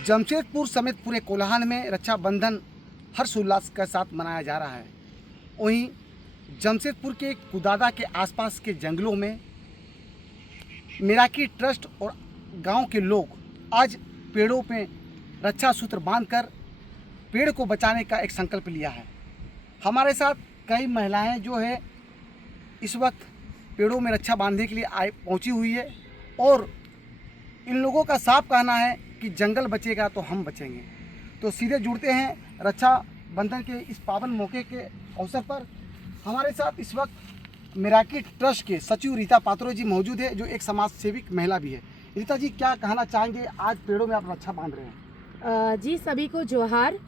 जमशेदपुर समेत पूरे कोल्हान में रक्षाबंधन हर्षोल्लास के साथ मनाया जा रहा है। वहीं जमशेदपुर के कुदादा के आसपास के जंगलों में मिराकी ट्रस्ट और गांव के लोग आज पेड़ों में रक्षा सूत्र बांधकर पेड़ को बचाने का एक संकल्प लिया है। हमारे साथ कई महिलाएं जो है इस वक्त पेड़ों में रक्षा बांधने के लिए पहुंची हुई है और इन लोगों का साफ कहना है कि जंगल बचेगा तो हम बचेंगे। तो सीधे जुड़ते हैं रक्षा बंधन के इस पावन मौके के अवसर पर। हमारे साथ इस वक्त मिराकी ट्रस्ट के सचिव रीता पात्रो जी मौजूद है, जो एक समाज सेविक महिला भी है। रीता जी, क्या कहना चाहेंगे, आज पेड़ों में आप रक्षा बांध रहे हैं? जी, सभी को जोहार।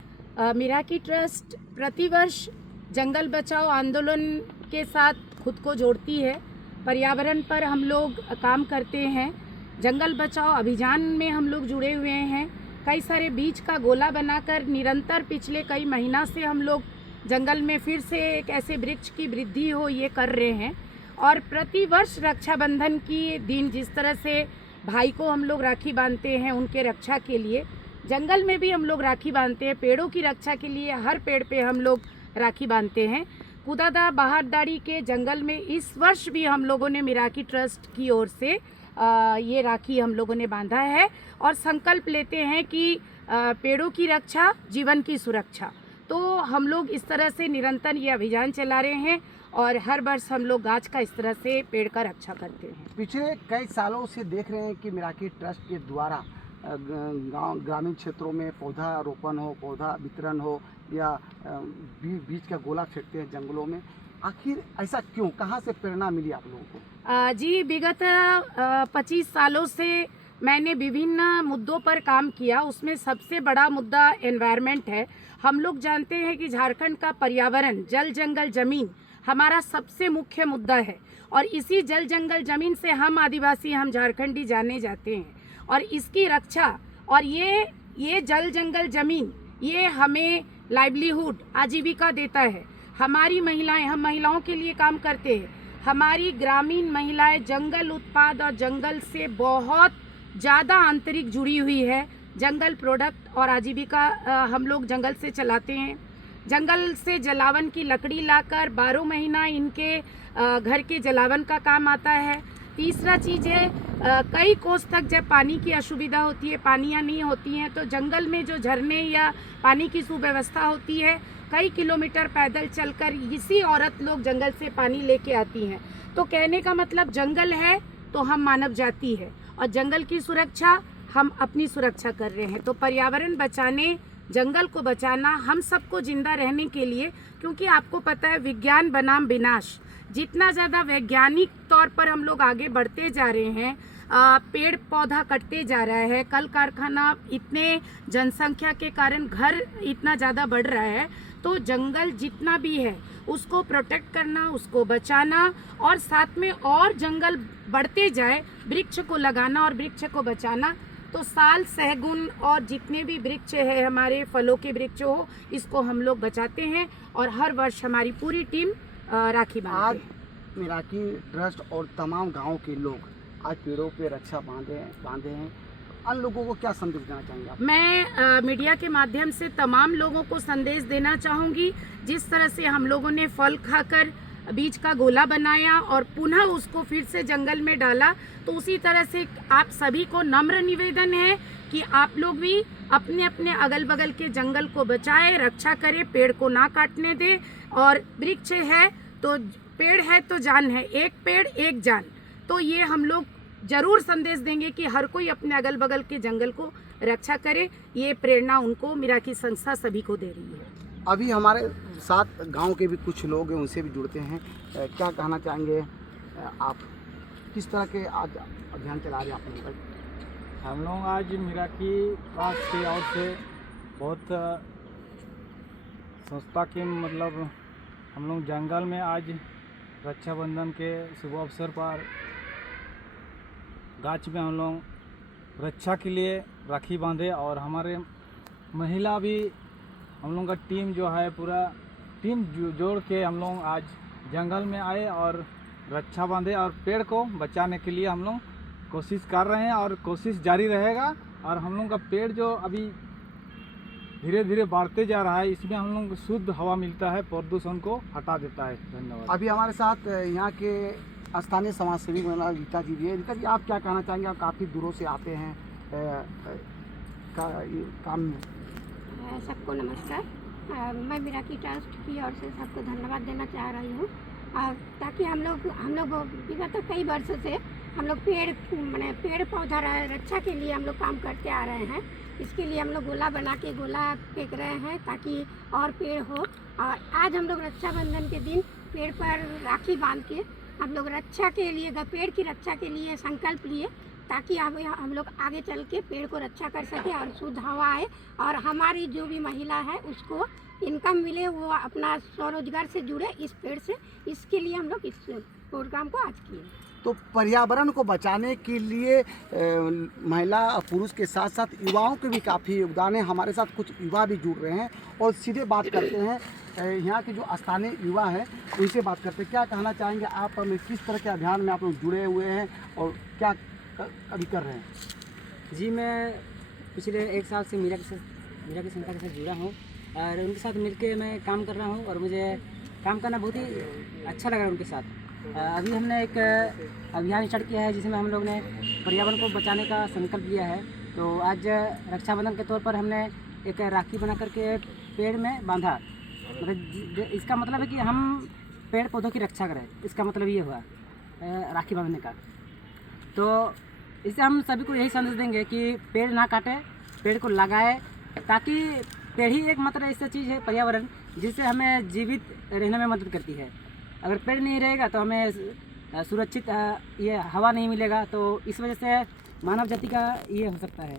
मिराकी ट्रस्ट प्रतिवर्ष जंगल बचाओ आंदोलन के साथ खुद को जोड़ती है। पर्यावरण पर हम लोग काम करते हैं। जंगल बचाओ अभियान में हम लोग जुड़े हुए हैं। कई सारे बीज का गोला बनाकर निरंतर पिछले कई महीना से हम लोग जंगल में फिर से एक ऐसे वृक्ष की वृद्धि हो ये कर रहे हैं। और प्रतिवर्ष रक्षाबंधन की दिन जिस तरह से भाई को हम लोग राखी बांधते हैं उनके रक्षा के लिए, जंगल में भी हम लोग राखी बांधते हैं। पेड़ों की रक्षा के लिए हर पेड़ पे हम लोग राखी बांधते हैं। कुदादा बहारदाड़ी के जंगल में इस वर्ष भी हम लोगों ने मिराकी ट्रस्ट की ओर से ये राखी हम लोगों ने बांधा है और संकल्प लेते हैं कि पेड़ों की रक्षा जीवन की सुरक्षा। तो हम लोग इस तरह से निरंतर ये अभियान चला रहे हैं और हर वर्ष हम लोग गाछ का इस तरह से पेड़ का रक्षा करते हैं। पिछले कई सालों से देख रहे हैं कि मिराकी ट्रस्ट के द्वारा गांव ग्रामीण क्षेत्रों में पौधा रोपण हो, पौधा वितरण हो या बीज का गोला फेंकते हैं जंगलों में। आखिर ऐसा क्यों, कहाँ से प्रेरणा मिली आप लोगों को? जी, विगत 25 सालों से मैंने विभिन्न मुद्दों पर काम किया। उसमें सबसे बड़ा मुद्दा एनवायरनमेंट है। हम लोग जानते हैं कि झारखंड का पर्यावरण, जल जंगल जमीन हमारा सबसे मुख्य मुद्दा है और इसी जल जंगल जमीन से हम आदिवासी, हम झारखंडी जाने जाते हैं। और इसकी रक्षा और ये जल जंगल जमीन ये हमें लाइवलीहुड, आजीविका देता है। हमारी महिलाएं, हम महिलाओं के लिए काम करते हैं। हमारी ग्रामीण महिलाएं जंगल उत्पाद और जंगल से बहुत ज़्यादा आंतरिक जुड़ी हुई है। जंगल प्रोडक्ट और आजीविका हम लोग जंगल से चलाते हैं। जंगल से जलावन की लकड़ी लाकर 12 महीना इनके घर के जलावन का काम आता है। तीसरा चीज़ है, कई कोस तक जब पानी की असुविधा होती है, पानियाँ नहीं होती हैं, तो जंगल में जो झरने या पानी की सुव्यवस्था होती है, कई किलोमीटर पैदल चलकर इसी औरत लोग जंगल से पानी लेके आती हैं। तो कहने का मतलब जंगल है तो हम मानव जाति है और जंगल की सुरक्षा हम अपनी सुरक्षा कर रहे हैं। तो पर्यावरण बचाने, जंगल को बचाना हम सबको जिंदा रहने के लिए, क्योंकि आपको पता है विज्ञान बनाम विनाश, जितना ज़्यादा वैज्ञानिक तौर पर हम लोग आगे बढ़ते जा रहे हैं, पेड़ पौधा कटते जा रहा है, कल कारखाना, इतने जनसंख्या के कारण घर इतना ज़्यादा बढ़ रहा है, तो जंगल जितना भी है उसको प्रोटेक्ट करना, उसको बचाना और साथ में और जंगल बढ़ते जाए, वृक्ष को लगाना और वृक्ष को बचाना। तो साल, सहगुन और जितने भी वृक्ष है, हमारे फलों के वृक्ष हो, इसको हम लोग बचाते हैं और हर वर्ष हमारी पूरी टीम राखी बांधते हैं। आज मिराकी ट्रस्ट और तमाम गाँव के लोग आज पेड़ों पे रक्षा बांधे हैं। अन्य लोगों को क्या संदेश देना चाहेंगे आप? मैं मीडिया के माध्यम से तमाम लोगों को संदेश देना चाहूँगी, जिस तरह से हम लोगों ने फल खाकर बीज का गोला बनाया और पुनः उसको फिर से जंगल में डाला, तो उसी तरह से आप सभी को नम्र निवेदन है कि आप लोग भी अपने अपने अगल बगल के जंगल को बचाएं, रक्षा करें, पेड़ को ना काटने दें। और वृक्ष है तो पेड़ है तो जान है, एक पेड़ एक जान। तो ये हम लोग जरूर संदेश देंगे कि हर कोई अपने अगल बगल के जंगल को रक्षा करे। ये प्रेरणा उनको मिराकी संस्था सभी को दे रही है। अभी हमारे साथ गांव के भी कुछ लोग हैं, उनसे भी जुड़ते हैं। क्या कहना चाहेंगे आप, किस तरह के आज अभियान चला रहे हैं आप लोग? हम लोग आज मिराकी ट्रस्ट की ओर से बहुत संस्था के मतलब हम लोग जंगल में आज रक्षाबंधन के शुभ अवसर पर गाछ में हम लोग रक्षा के लिए राखी बांधे और हमारे महिला भी, हम लोग का टीम जो है पूरा टीम जोड़ के हम लोग आज जंगल में आए और रक्षा बांधे और पेड़ को बचाने के लिए हम लोग कोशिश कर रहे हैं और कोशिश जारी रहेगा। और हम लोग का पेड़ जो अभी धीरे धीरे बढ़ते जा रहा है, इसमें हम लोग को शुद्ध हवा मिलता है, प्रदूषण को हटा देता है। धन्यवाद। अभी हमारे साथ यहाँ के स्थानीय समाज सेवी महिला रीता जी भी है। रीता जी, आप क्या कहना चाहेंगे? आप काफ़ी दूरों से आते हैं काम में। सबको नमस्कार। मैं मिराकी ट्रस्ट की ओर से सबको धन्यवाद देना चाह रही हूँ, ताकि हम लोग विगत कई वर्षों से हम लोग पेड़ पौधा रक्षा के लिए हम लोग काम करते आ रहे हैं। इसके लिए हम लोग गोला बना के गोला फेंक रहे हैं ताकि और पेड़ हो। और आज हम लोग रक्षाबंधन के दिन पेड़ पर राखी बांध के हम लोग रक्षा के लिए, पेड़ की रक्षा के लिए संकल्प लिए, ताकि हम लोग आगे चल के पेड़ को रक्षा कर सके और शुद्ध हवा आए और हमारी जो भी महिला है उसको इनकम मिले, वो अपना स्वरोजगार से जुड़े इस पेड़ से। इसके लिए हम लोग इस प्रोग्राम को आज किए। तो पर्यावरण को बचाने के लिए महिला और पुरुष के साथ साथ युवाओं के भी काफ़ी योगदान है। हमारे साथ कुछ युवा भी जुड़ रहे हैं और सीधे बात करते हैं। यहाँ के जो स्थानीय युवा हैं उनसे बात करते हैं। क्या कहना चाहेंगे आप? किस तरह के अभियान में आप लोग जुड़े हुए हैं और क्या अभी कर रहे हैं? जी, मैं पिछले 1 साल से मीरा की संस्था के साथ जुड़ा हूँ और उनके साथ मिलके मैं काम कर रहा हूँ और मुझे काम करना बहुत ही अच्छा लग रहा है उनके साथ। अभी हमने एक अभियान स्टार्ट किया है जिसमें हम लोग ने पर्यावरण को बचाने का संकल्प लिया है। तो आज रक्षाबंधन के तौर पर हमने एक राखी बना करके पेड़ में बांधा। मतलब इसका मतलब है कि हम पेड़ पौधों की रक्षा करें, इसका मतलब ये हुआ राखी बांधने का। तो इससे हम सभी को यही संदेश देंगे कि पेड़ ना काटें, पेड़ को लगाए, ताकि पेड़ ही एकमात्र ऐसा चीज़ है पर्यावरण जिससे हमें जीवित रहने में मदद करती है। अगर पेड़ नहीं रहेगा तो हमें सुरक्षित ये हवा नहीं मिलेगा, तो इस वजह से मानव जाति का ये हो सकता है,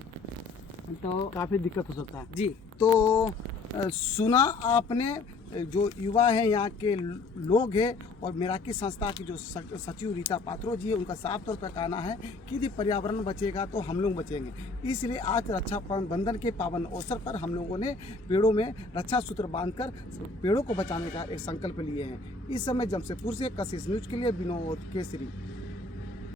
तो काफ़ी दिक्कत हो सकता है जी। तो सुना आपने, जो युवा हैं यहाँ के लोग हैं और मिराकी संस्था की जो सचिव रीता पात्रो जी है, उनका साफ तौर पर कहना है कि यदि पर्यावरण बचेगा तो हम लोग बचेंगे। इसलिए आज रक्षाबंधन के पावन अवसर पर हम लोगों ने पेड़ों में रक्षा सूत्र बांधकर पेड़ों को बचाने का एक संकल्प लिए हैं। इस समय जमशेदपुर से कशिश न्यूज़ के लिए विनोद केसरी।